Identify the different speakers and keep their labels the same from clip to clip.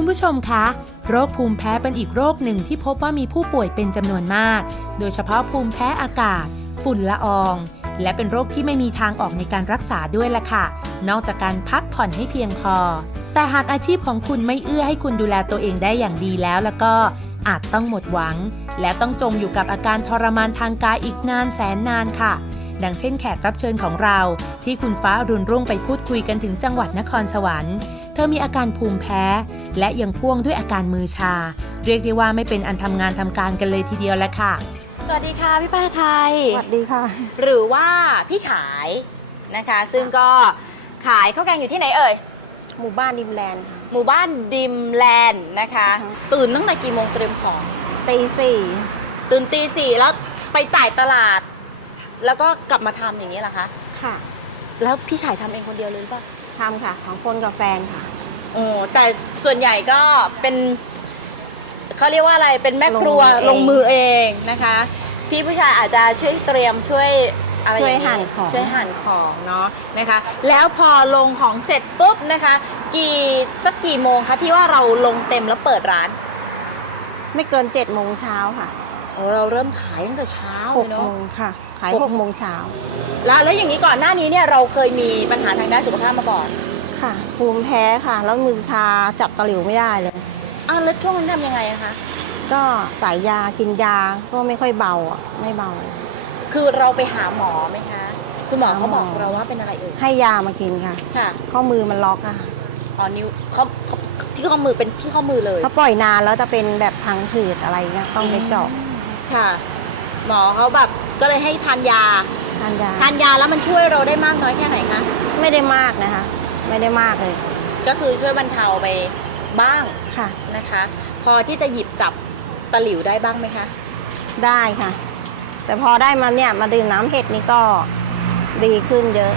Speaker 1: คุณผู้ชมคะโรคภูมิแพ้เป็นอีกโรคหนึ่งที่พบว่ามีผู้ป่วยเป็นจำนวนมากโดยเฉพาะภูมิแพ้อากาศฝุ่นละอองและเป็นโรคที่ไม่มีทางออกในการรักษาด้วยล่ะค่ะนอกจากการพักผ่อนให้เพียงพอแต่หากอาชีพของคุณไม่เอื้อให้คุณดูแลตัวเองได้อย่างดีแล้วก็อาจต้องหมดหวังและต้องจมอยู่กับอาการทรมานทางกายอีกนานแสนนานค่ะดังเช่นแขกรับเชิญของเราที่คุณฟ้าอรุณรุ่งไปพูดคุยกันถึงจังหวัดนครสวรรค์เธอมีอาการภูมิแพ้และยังพ่วงด้วยอาการมือชาเรียกได้ว่าไม่เป็นอันทำงานทำการกันเลยทีเดียวแหละค่ะ
Speaker 2: สวัสดีค่ะพี่ป้าไทย
Speaker 3: สวัสดีค่ะ
Speaker 2: หรือว่าพี่ฉายนะคะซึ่งก็ขายข้าวแกงอยู่ที่ไหนเอ่ย
Speaker 3: หมู่บ้านดิมแลนด์ค่ะ
Speaker 2: หมู่บ้านดิมแลนด์นะคะตื่นตั้งแต่กี่โมงเตรียมของ
Speaker 3: ตีสี่
Speaker 2: ตื่นตีสี่แล้วไปจ่ายตลาดแล้วก็กลับมาทำอย่างนี้เหรอคะ
Speaker 3: ค่ะ
Speaker 2: แล้วพี่ฉายทำเองคนเดียวเลยหรือเปล่า
Speaker 3: ทำค่ะ2 คนกับแฟนค่ะ
Speaker 2: โอ้แต่ส่วนใหญ่ก็เป็นเขาเรียกว่าอะไรเป็นแม่ครัวลงมือเองนะคะพี่ผู้ชายอาจจะช่วยเตรียมช่วยอะไร
Speaker 3: ช่วยหั่น
Speaker 2: ของเนาะนะคะแล้วพอลงของเสร็จปุ๊บนะคะกี่โมงคะที่ว่าเราลงเต็มแล้วเปิดร้าน
Speaker 3: ไม่เกิน7 โมงเช้าค่ะ
Speaker 2: โอ้เราเริ่มขายตั้งแต่เช้า
Speaker 3: เลยเนาะ6 โมงค่ะขาย6 โมงเช้า
Speaker 2: แล้วอย่างนี้ก่อนหน้านี้เนี่ยเราเคยมีปัญหาทางด้านสุขภาพมาก่อน
Speaker 3: ค่ะภูมิแพ้ค่ะแล้วมือชาจับตะหลิวไม่ได้เลย
Speaker 2: แล้วช่วงนั้นทำยังไงคะ
Speaker 3: ก็สายยากินยาก็ไม่ค่อยเบาไม่เบา
Speaker 2: คือเราไปหาหมอไหมคะคุณหมอเขาบอกเราว่าเป็นอะไรเอ่ย
Speaker 3: ให้ยามากินค่ะข้อมือมันล็อกอะ
Speaker 2: นิ้วเขาที่ข้อมือเป็นที่ข้อมือเลย
Speaker 3: ถ้าปล่อยนานแล้วจะเป็นแบบพังผืดอะไรเงี้ยต้องไปเจาะ
Speaker 2: ค่ะหมอเขาแบบก็เลยให้ทานยาแล้วมันช่วยเราได้มากน้อยแค่ไหนคะ
Speaker 3: ไม่ได้มากนะคะไม่ได้มากเลย
Speaker 2: ก็คือช่วยบรรเทาไปบ้าง
Speaker 3: ค่ะ
Speaker 2: นะคะพอที่จะหยิบจับตะหลิวได้บ้างไหมคะ
Speaker 3: ได้ค่ะแต่พอได้มาเนี่ยมาดื่มน้ำเห็ดนี่ก็ดีขึ้นเยอะ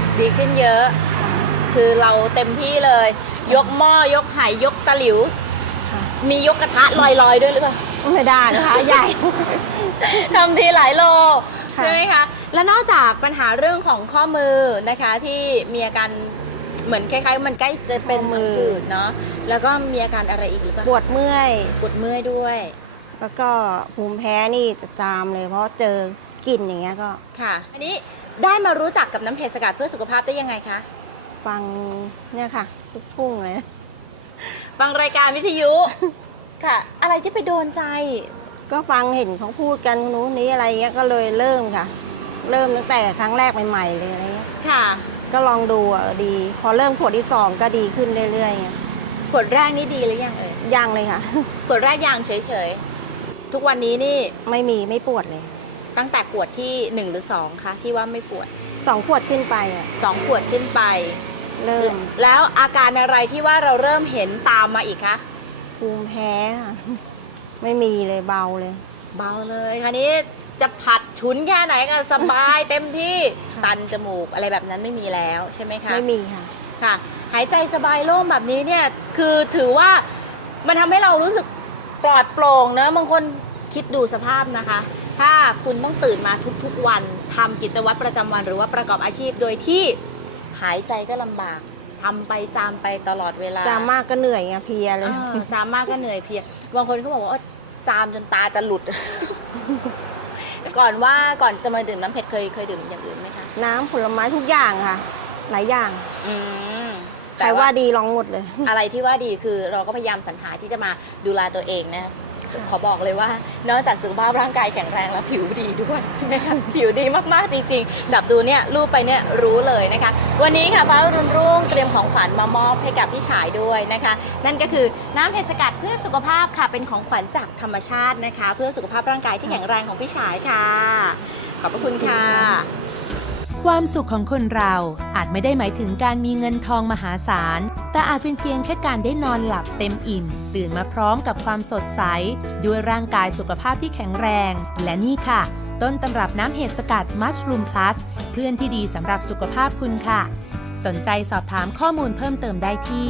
Speaker 2: คือเราเต็มที่เลยยกหม้อยกไหยกตะหลิวมียกกระทะลอยด้วยหรือเปล่า
Speaker 3: ไม่ได้นะคะใหญ่
Speaker 2: ทำทีหลายโลใช่ไหมคะและนอกจากปัญหาเรื่องของข้อมือนะคะที่มีอาการเหมือนคล้ายๆมันใกล้จะเป็นมือเนาะแล้วก็มีอาการอะไรอีกหรือเปล่า
Speaker 3: ปวดเมื่อย
Speaker 2: ด้วย
Speaker 3: แล้วก็ภูมิแพ้นี่จะจามเลยเพราะเจอกลิ่นอย่างเงี้ยก็
Speaker 2: ค่ะอันนี้ได้มารู้จักกับน้ำเห็ดสกัดเพื่อสุขภาพได้ยังไงคะ
Speaker 3: ฟังเนี่ยค่ะทุกทุ่งเลย
Speaker 2: ฟังรายการวิทยุค่ะอะไรที่ไปโดนใจ
Speaker 3: ก็ฟังเห็นเขาพูดกันนู้นนี้อะไรเงี้ยก็เลยเริ่มค่ะเริ่มตั้งแต่ครั้งแรกใหม่ๆเลยอะไรเงี้ย
Speaker 2: ค่ะ
Speaker 3: ก็ลองดูดีพอเริ่มขวดที่2ก็ดีขึ้นเรื่อย
Speaker 2: ๆขวดแรกนี่ดีหรือยังเอ่ย
Speaker 3: ยังเลยค่ะ
Speaker 2: ขวดแรกยังเฉยๆทุกวันนี้นี่
Speaker 3: ไม่ปวดเลย
Speaker 2: ตั้งแต่ขวดที่1หรือ2คะที่ว่าไม่ปวด
Speaker 3: 2 ขวดขึ้นไป
Speaker 2: 2 ขวดขึ้นไป
Speaker 3: เริ่ม
Speaker 2: แล้วอาการอะไรที่ว่าเราเริ่มเห็นตามมาอีกคะ
Speaker 3: ภูมิแพ้ค่ะไม่มีเลยเบาเลย
Speaker 2: คราวนี้จะผัดฉุนแค่ไหนก็สบายเต็มที่ตันจมูกอะไรแบบนั้นไม่มีแล้วใช่ไหมคะ
Speaker 3: ไม่มี
Speaker 2: ค่ะหายใจสบายโล่งแบบนี้เนี่ยคือถือว่ามันทำให้เรารู้สึกปลอดโปร่งนะบางคนคิดดูสภาพนะคะถ้าคุณต้องตื่นมาทุกๆวันทำกิจวัตรประจำวันหรือว่าประกอบอาชีพโดยที่หายใจก็ลำบากทำไปจามไปตลอดเวลา
Speaker 3: จามมากก็เหนื่อยไงเพลียเลย
Speaker 2: จามมากก็เหนื่อยเพลียบางคนเขาบอกว่าจามจนตาจะหลุด ก่อนจะมาดื่มน้ำเผ็ดเคยดื่มอย่างอื่นไหมคะ
Speaker 3: น้ำผลไม้ทุกอย่างค่ะหลายอย่างใครว่าดีลองหมดเลย
Speaker 2: อะไรที่ว่าดีคือเราก็พยายามสรรหาที่จะมาดูแลตัวเองนะขอบอกเลยว่านอกจากสุขภาพร่างกายแข็งแรงแล้วผิวดีด้วยผิวดีมากๆจริงๆจับดูเนี่ยรูปไปเนี่ยรู้เลยนะคะวันนี้ค่ะฟ้ารุ่งเตรียมของขวัญมามอบให้กับพี่ฉายด้วยนะคะนั่นก็คือน้ำเห็ดสกัดเพื่อสุขภาพค่ะเป็นของขวัญจากธรรมชาตินะคะเพื่อสุขภาพร่างกายที่แข็งแรงของพี่ฉายค่ะขอบพระคุณค่ะ
Speaker 1: ความสุขของคนเราอาจไม่ได้หมายถึงการมีเงินทองมหาศาลแต่อาจเป็นเพียงแค่การได้นอนหลับเต็มอิ่มตื่นมาพร้อมกับความสดใสด้วยร่างกายสุขภาพที่แข็งแรงและนี่ค่ะต้นตำรับน้ำเห็ดสกัดมัชรูมพลัสเพื่อนที่ดีสำหรับสุขภาพคุณค่ะสนใจสอบถามข้อมูลเพิ่มเติมได้ที่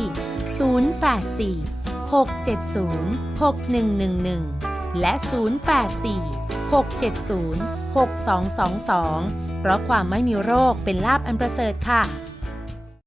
Speaker 1: 084-670-6111 และ 084-670-6222 เพราะความไม่มีโรคเป็นลาภอันประเสริฐค่ะ